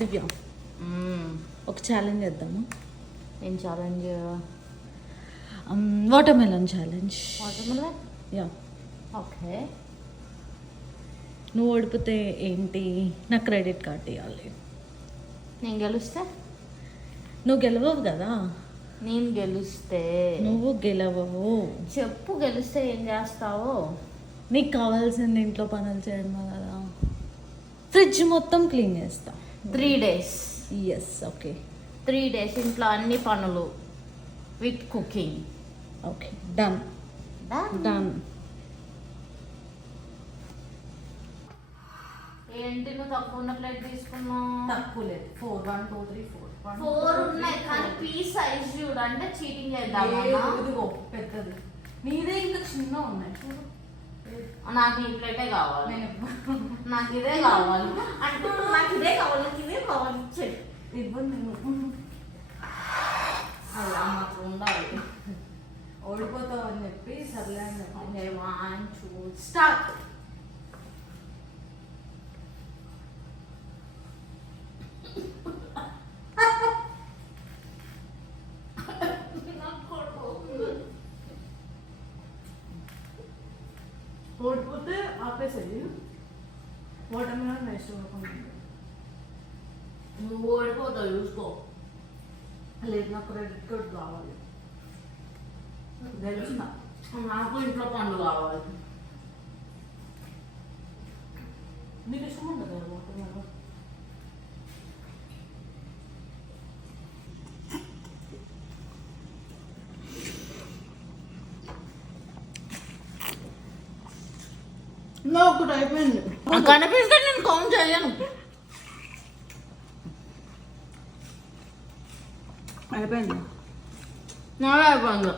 దివ్య ఒక ఛాలెంజ్ చేద్దాము. ఏం challenge? Water melon challenge. Yeah okay. నువ్వు ఓడిపోతే ఏంటి? నా క్రెడిట్ కార్డ్ ఇవ్వాలి. నేను గెలుస్తే? నువ్వు గెలవవు కదా. నేను గెలుస్తే? నువ్వు గెలవవు. చెప్పు, గెలిస్తే ఏం చేస్తావో? నీకు కావాల్సింది ఇంట్లో పనులు చేయడమా కదా. ఫ్రిడ్జ్ మొత్తం క్లీన్ చేస్తా. 3 days. Yes okay. 3 days ఇంట్లో అన్ని పనులు with cooking. Okay done done. ఏంటి నువ్వు తక్కువ ఉన్న ప్లేట్ తీసుకున్నావు? తక్కువ లేదు. 4 1 2 3 4 4 ఉన్నాయి కానీ పీస్ సైజ్ చూడు. అంటే చీటింగ్ చేద్దామా? ఇదిగో పెద్దది. నీదే ఇంకా చిన్న ఉన్నాయి చూడు. నాకు ఈ ప్లేటే కావాలి. నాకు ఇదే కావాలి అంటే నాకు ఇదే కావాలి, నాకు ఇదే కావాలి. ఇవ్వండి. అలా మాకు ఉండాలి. ఓడిపోతావు అని చెప్పి సర్లే అని చెప్పి. 1 2 స్టార్ట్. ఓడిపోతే ఆపేసేది. వాటర్ మెలన్ వేస్ట్ అవ్వకుండా. నువ్వు ఓడిపోతావు చూసుకో. లేదు నాకు క్రెడిట్ కార్డ్ కావాలి. తెలుసునా? నాకు ఇంట్లో పండ్లు కావాలి. నీకు ఇష్టం ఉండదు కదా వాటర్ మెలన్? నాకు అయిపోయింది. కనిపిస్తే నేను కౌంట్ చేయను. అయిపోయింది. నాదే అయిపోయింది.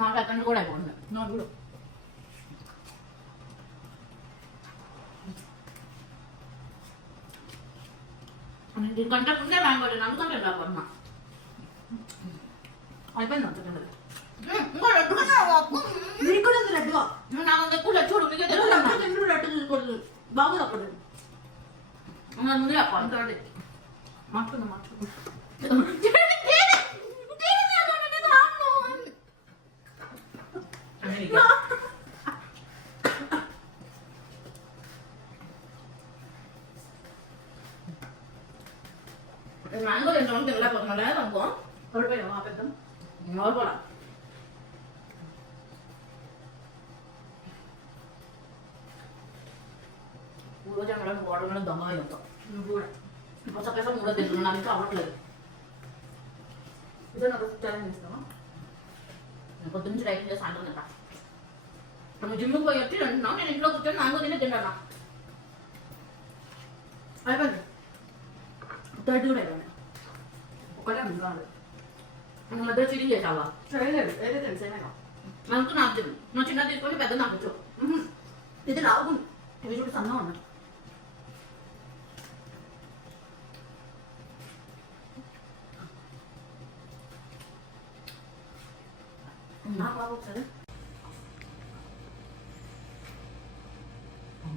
నాకు అక్కడ కూడా అయిపోయింది. నాకు కూడా. కంటే ముందే మ్యాంగో అందుకంటే రాబన్నా అయిపోయింది అంతకంటే. ఇంకో రెడ్డుగా నీకు కూడా ఉంది రెడ్డుగా. నాకు ఎక్కువ చూడు. నీకే రెండు రెడ్డు తీసుకోండి. బాగుంది అప్పుడు. ముందే చెప్పాలి. మాట్లాడు మాట్లాడు. మ్యాంగో తింటాం తినలేకపోతున్నా లేదు అనుకో. ఓడిపోయావు ఆపేద్దాం. ఓడిపోడా. రోజు అక్కడ వాటర్ మీద దొంగ తింటాం. నువ్వు కూడా. పచ్చపేస మూడో తింటున్నా. నాకు అవ్వట్లేదు. ఇదే నాకు ఛాలెంజ్ ఇస్తావా? పొద్దు నుంచి రైటింగ్ చేసి సాయంత్రం తింటా. నువ్వు జిమ్కి పోయి వచ్చి తింటున్నావు. నేను ఇంట్లో కూర్చొని మ్యాంగో తిని తింటాను. అయిపోయింది. థర్డ్ కూడా అయిపోయింది. ఒకటే కాదు. నువ్వు మధ్య చీటింగ్ చేసావా? చేయలేదు. ఏదో తెలిసేనా? నాకు నాకు తిను. నువ్వు చిన్న తీసుకొని పెద్ద నాకు వచ్చు. ఇది రావు. ఇవి చూడు సన్నగా ఉన్నాయి. నాకు బాబు ఒకసారి.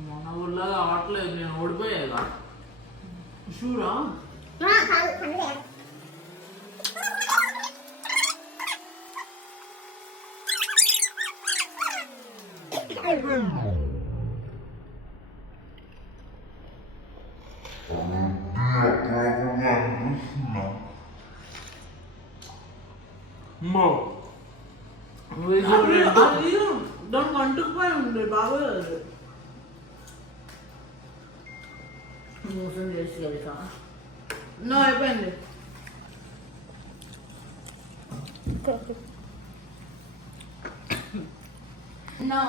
మన ఊళ్ళో ఆటలేదు. నేను ఓడిపోయేదా? షూరా? దానికి అంటుకుపోయి ఉంది. బాగోలేదు. మోసం చేసి కదా. నో అయిపోయింది. నో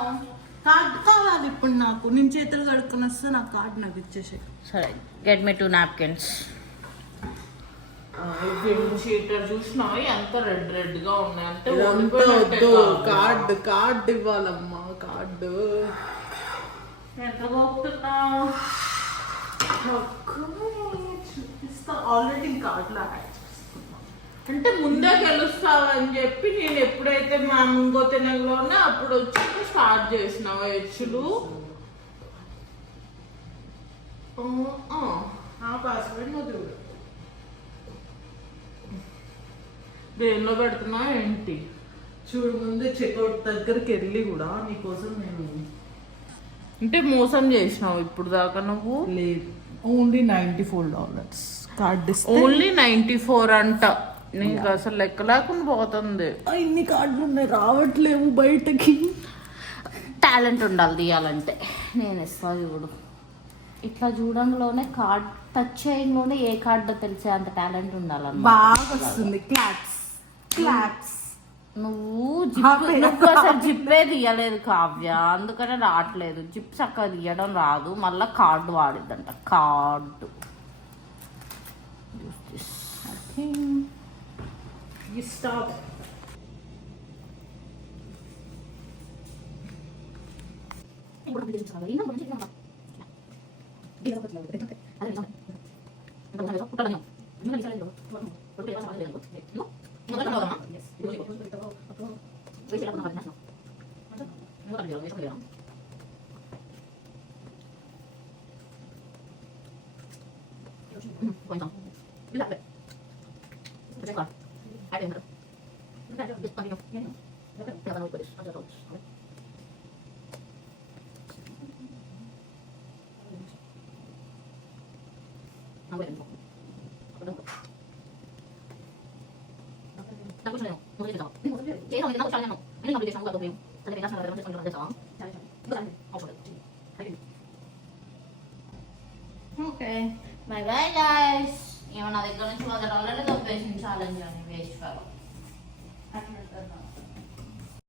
కార్డ్ కావాలి ఇప్పుడు నాకు. నేను చేతులు కడుక్కొని వస్తే నా కార్డ్ నాకు ఇచ్చేసి. సరే గెట్ మీ 2 napkins. షీటర్ చూసినావా ఎంత రెడ్ రెడ్ గా ఉన్నాయి అంటే కార్డ్ ఇవ్వాలమ్మా. కార్డు ఎంత పోతున్నావు? చూపిస్తా. ఆల్రెడీ కార్డులో యాడ్ చేసుకున్నా. అంటే ముందే గెలుస్తావని చెప్పి నేను ఎప్పుడైతే మా ఇంకో తినలోనే అప్పుడు వచ్చి స్టార్ట్ చేసినావా హెచ్చులు. ఆ పాస్వర్డ్ నువ్వు చూడు. దేనిలో పెడుతున్నా ఏంటి? చూడు ముందు చెక్అవుట్ దగ్గరికి వెళ్ళి కూడా నీకోసం నేను అంటే మోసం చేసినావు ఇప్పుడు దాకా నువ్వు. లేదు, ఓన్లీ $94 కార్డ్ ఇస్తే ఓన్లీ 94 అంట. నీకు అసలు లెక్క లేకుండా పోతుంది. ఇన్ని కార్డులు ఉన్నాయి, రావట్లేవు బయటకి. టాలెంట్ ఉండాలి తీయాలంటే. నేను ఇస్తా చూడు, ఇట్లా చూడంలోనే కార్డ్ టచ్ చేయడంలోనే ఏ కార్డు తెలిసే అంత టాలెంట్ ఉండాలన్నమాట. బాగా వస్తుంది. క్లాప్స్ నువ్వు అసలు జిప్పే తీయలేదు కావ్య, అందుకనే రావట్లేదు. జిప్ చక్కగా తీయడం రాదు, మళ్ళీ కార్డు వాడిద్దంట. Card stop. నాకు